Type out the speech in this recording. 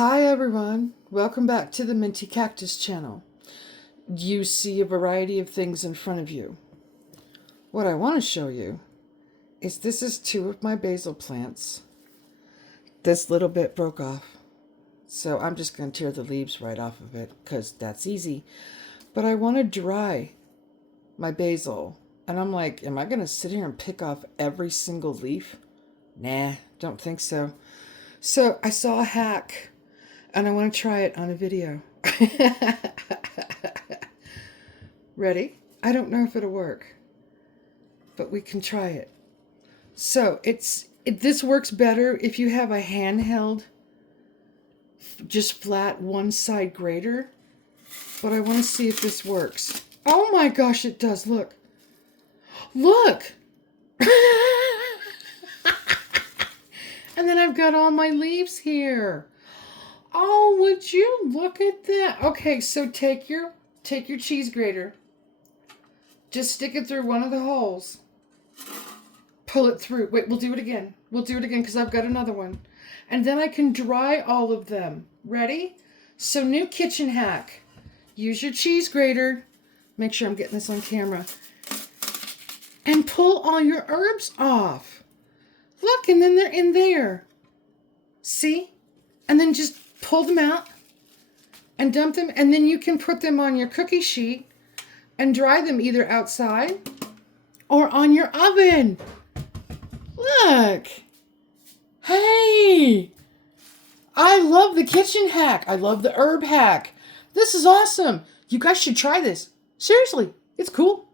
Hi everyone, welcome back to the Minty Cactus channel. You see a variety of things in front of you. What I want to show you is this is two of my basil plants. This little bit broke off, so I'm just going to tear the leaves right off of it because that's easy. But I want to dry my basil, and I'm like, am I going to sit here and pick off every single leaf? Nah, don't think so. So I saw a hack, and I want to try it on a video. Ready? I don't know if it'll work, but we can try it. So this works better if you have a handheld, just flat one side grater, but I want to see if this works. Oh my gosh, it does. Look. Look! And then I've got all my leaves here. Oh, would you look at that? Okay, so take your cheese grater. Just stick it through one of the holes. Pull it through. Wait, we'll do it again. We'll do it again because I've got another one. And then I can dry all of them. Ready? So new kitchen hack. Use your cheese grater. Make sure I'm getting this on camera. And pull all your herbs off. Look, and then they're in there. See? And then just pull them out and dump them. And then you can put them on your cookie sheet and dry them either outside or on your oven. Look. Hey. I love the kitchen hack. I love the herb hack. This is awesome. You guys should try this. Seriously, it's cool.